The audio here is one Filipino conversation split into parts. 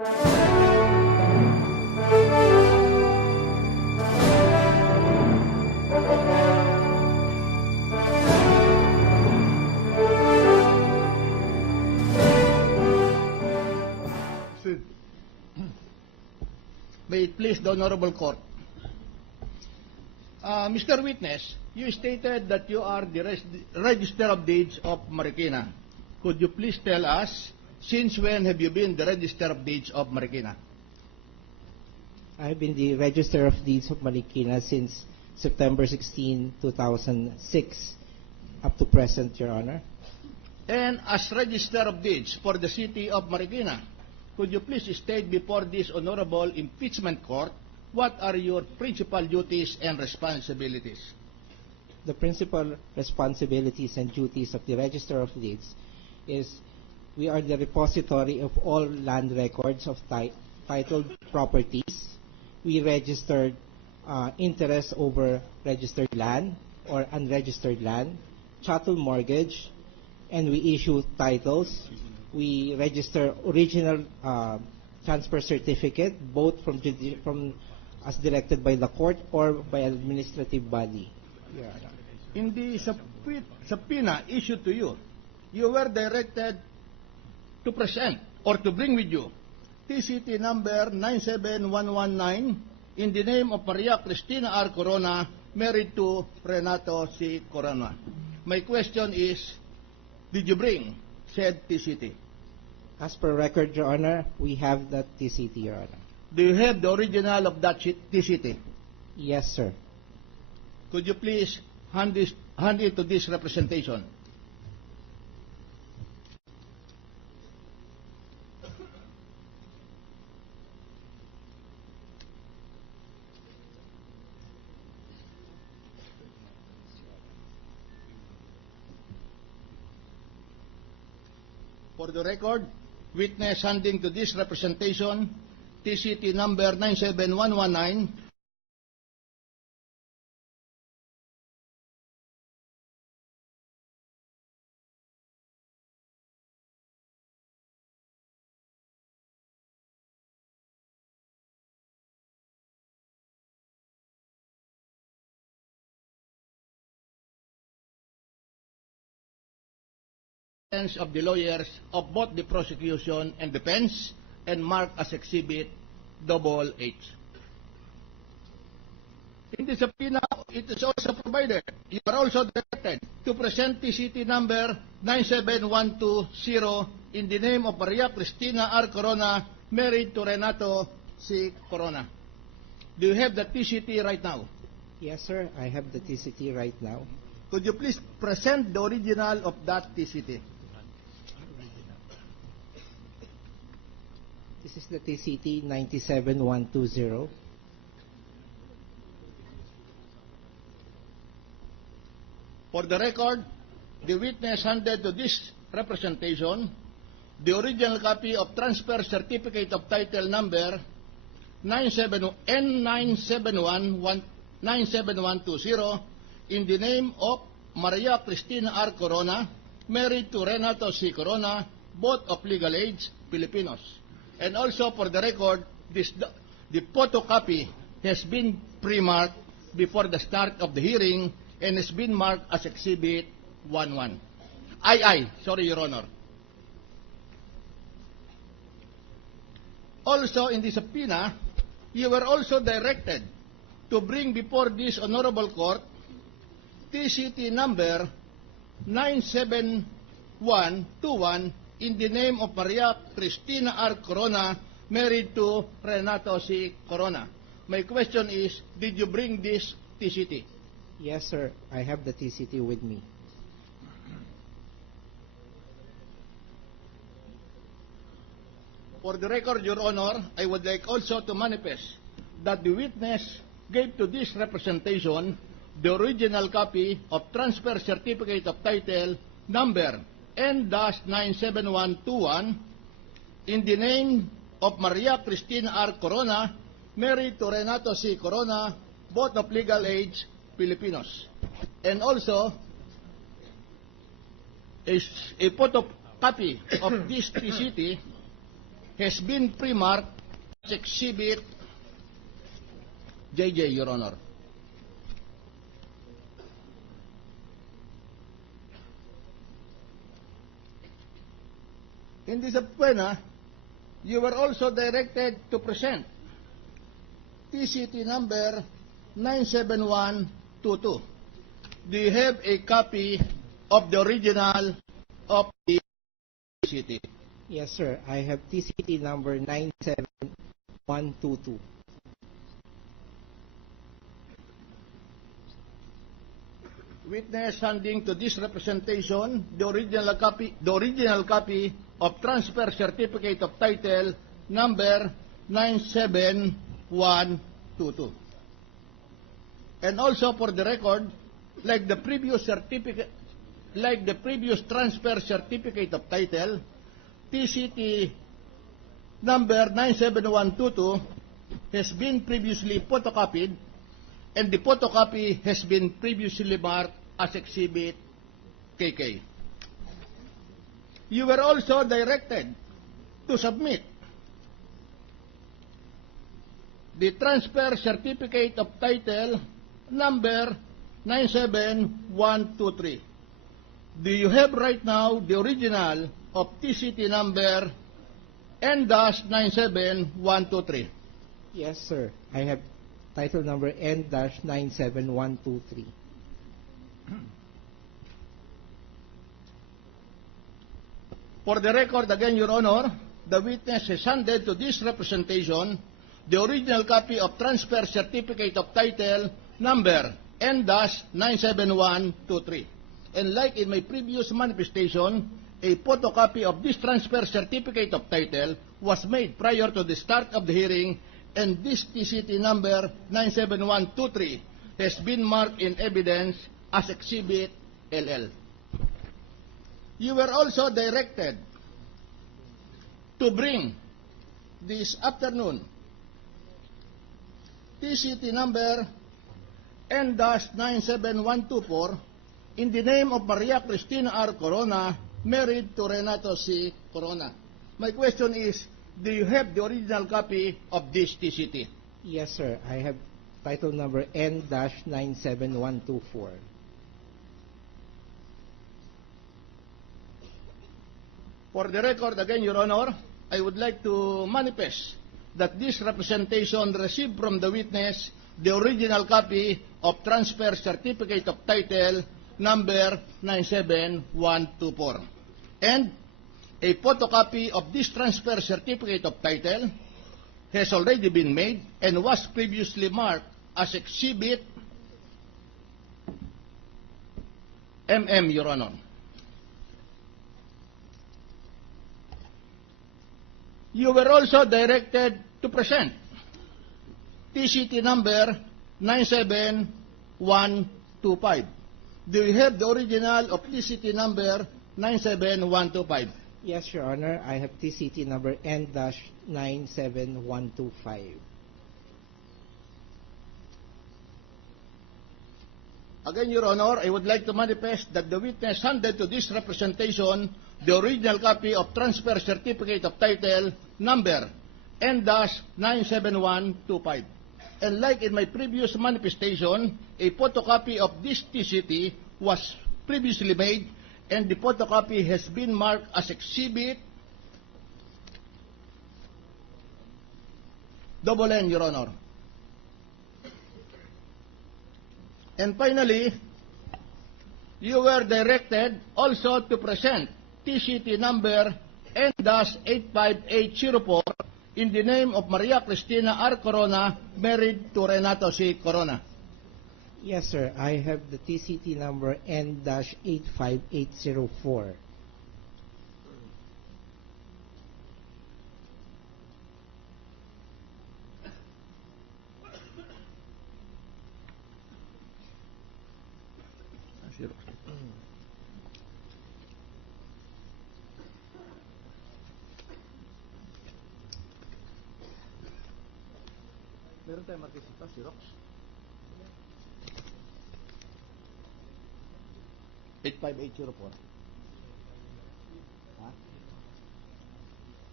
May it please the Honorable Court. Mr. Witness, you stated that you are the Register of Deeds of Marikina. Could you please tell us, since when have you been the Register of Deeds of Marikina? I've been the Register of Deeds of Marikina since September 16, 2006, up to present, Your Honor. And as Register of Deeds for the City of Marikina, could you please state before this Honorable Impeachment Court what are your principal duties and responsibilities? The principal responsibilities and duties of the Register of Deeds is we are the repository of all land records of titled properties. We registered interest over registered land or unregistered land, chattel mortgage, and we issue titles. We register original transfer certificate, both from as directed by the court or by administrative body. Yeah. In the subpoena issued to you, you were directed to present or to bring with you TCT number 97119 in the name of Maria Cristina R. Corona, married to Renato C. Corona. My question is, did you bring said TCT? As per record, Your Honor, we have that TCT, Your Honor. Do you have the original of that TCT? Yes, sir. Could you please hand it to this representation? For the record, witness handing to this representation TCT number 97119 of the lawyers of both the prosecution and defense and marked as Exhibit H. In the subpoena, it is also provided. You are also directed to present TCT number 97120 in the name of Maria Cristina R. Corona, married to Renato C. Corona. Do you have the TCT right now? Yes, sir. I have the TCT right now. Could you please present the original of that TCT? This is the TCT 97120. For the record, the witness handed to this representation the original copy of Transfer Certificate of Title number N97120 in the name of Maria Cristina R. Corona, married to Renato C. Corona, both of legal age, Filipinos. And also for the record, the photocopy has been pre-marked before the start of the hearing and has been marked as Exhibit 11. Sorry, Your Honor. Also in the subpoena, you were also directed to bring before this honorable court TCT number 97121 in the name of Maria Cristina R. Corona, married to Renato C. Corona. My question is, did you bring this TCT? Yes, sir. I have the TCT with me. For the record, Your Honor, I would like also to manifest that the witness gave to this representation the original copy of Transfer Certificate of Title number N-97121 in the name of Maria Cristina R. Corona, married to Renato C. Corona, both of legal age, Filipinos. And also, a photocopy of this TCT has been pre-marked as Exhibit JJ, Your Honor. In this subpoena, you were also directed to present TCT number 97122. Do you have a copy of the original of the TCT? Yes, sir. I have TCT number 97122. Witness handing to this representation the original copy of transfer certificate of title number 97122. And also for the record, like the previous transfer certificate of title, TCT number 97122 has been previously photocopied, and the photocopy has been previously marked as Exhibit KK. You were also directed to submit the transfer certificate of title number 97123. Do you have right now the original of TCT number N-97123? Yes, sir. I have title number N-97123. For the record, again, Your Honor, the witness has handed to this representation the original copy of transfer certificate of title number N-97123. And like in my previous manifestation, a photocopy of this transfer certificate of title was made prior to the start of the hearing, and this TCT number 97123 has been marked in evidence as Exhibit LL. You were also directed to bring this afternoon TCT number N-97124 in the name of Maria Cristina R. Corona, married to Renato C. Corona. My question is, do you have the original copy of this TCT? Yes, sir. I have title number N-97124. For the record, again, Your Honor, I would like to manifest that this representation received from the witness the original copy of transfer certificate of title number 97124. And a photocopy of this transfer certificate of title has already been made and was previously marked as Exhibit MM, Your Honor. You were also directed to present TCT number 97125. Do you have the original of TCT number 97125? Yes, Your Honor. I have TCT number N-97125. Again, Your Honor, I would like to manifest that the witness handed to this representation the original copy of transfer certificate of title number N-97125. And like in my previous manifestation, a photocopy of this TCT was previously made, and the photocopy has been marked as Exhibit N, Your Honor. And finally, you were directed also to present TCT number N-85804 in the name of Maria Cristina R. Corona, married to Renato C. Corona. Yes, sir. I have the TCT number N-85804. Meron tayong markisita, Xerox. 85804. Ha?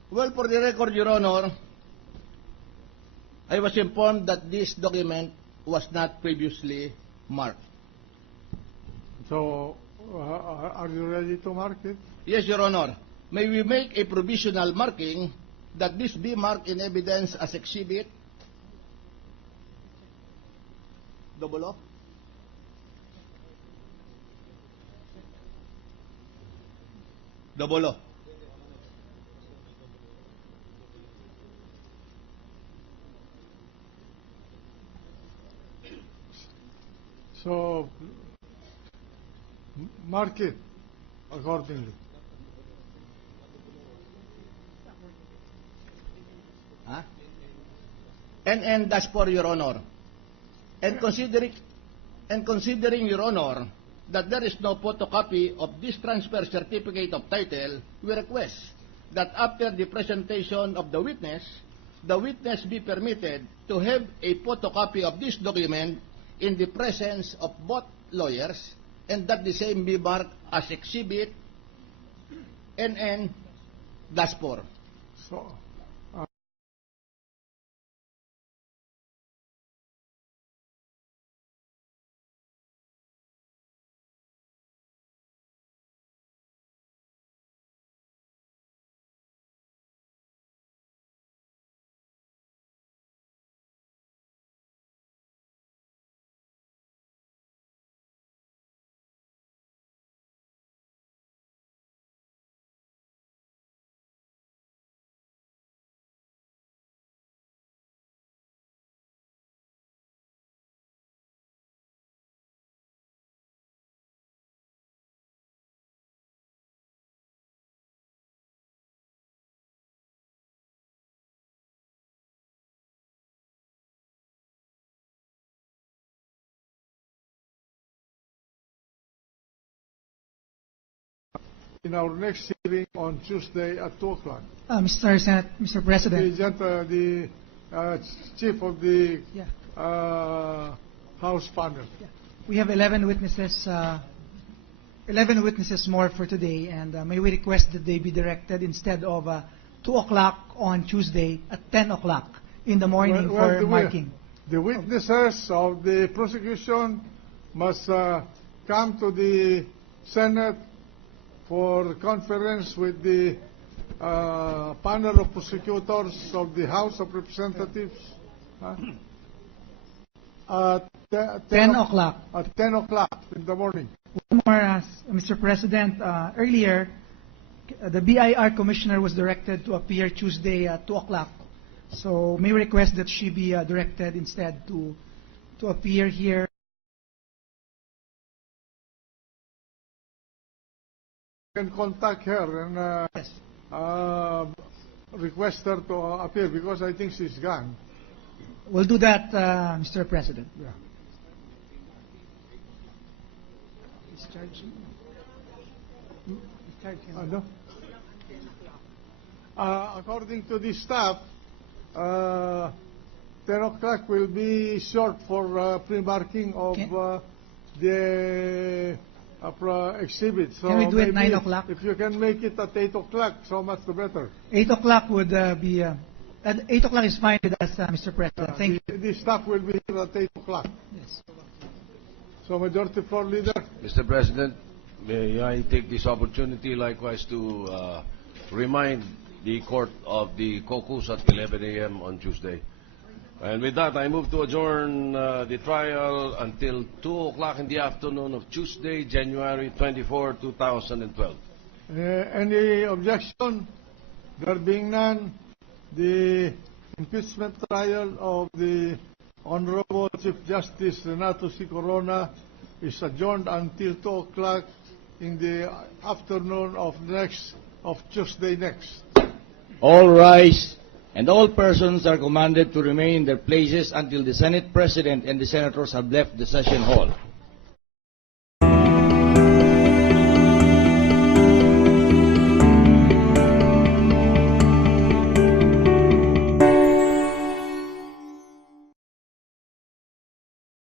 Well, for the record, Your Honor, I was informed that this document was not previously marked. So, are you ready to mark it? Yes, Your Honor. May we make a provisional marking that this be marked in evidence as exhibit double O? Double O. So, mark it accordingly. Huh? And that's for Your Honor. And considering, Your Honor, that there is no photocopy of this transfer certificate of title, we request that after the presentation of the witness be permitted to have a photocopy of this document in the presence of both lawyers, and that the same be marked as exhibit NN-4. So, in our next hearing on Tuesday at 2 o'clock. Mr. President. The chief of the Yeah. House panel. Yeah. We have 11 witnesses. 11 witnesses more for today, and may we request that they be directed instead of 2 o'clock on Tuesday at 10 o'clock in the morning for marking. The witnesses of the prosecution must come to the Senate for conference with the panel of prosecutors of the House of Representatives at 10 o'clock. At 10 o'clock in the morning. One more, Mr. President. Earlier, the BIR commissioner was directed to appear Tuesday at 2 o'clock. So may we request that she be directed instead to appear here. You can contact her and Yes. request her to appear because I think she's gone. We'll do that, Mr. President. Yeah. Ano? According to the staff, 10 o'clock will be short for pre-marking of the exhibit. So Can we do it maybe 9 o'clock? If you can make it at 8 o'clock, so much the better. 8 o'clock would be... 8 o'clock is fine with us, Mr. President. Thank you. The staff will be here at 8 o'clock. Yes. So Majority Floor Leader. Mr. President, may I take this opportunity likewise to remind the court of the caucus at 11 a.m. on Tuesday. And with that, I move to adjourn the trial until 2 o'clock in the afternoon of Tuesday, January 24, 2012. Any objection? There being none, the impeachment trial of the Honorable Chief Justice Renato C. Corona is adjourned until 2 o'clock in the afternoon of Tuesday next. All rise, and all persons are commanded to remain in their places until the Senate President and the Senators have left the session hall.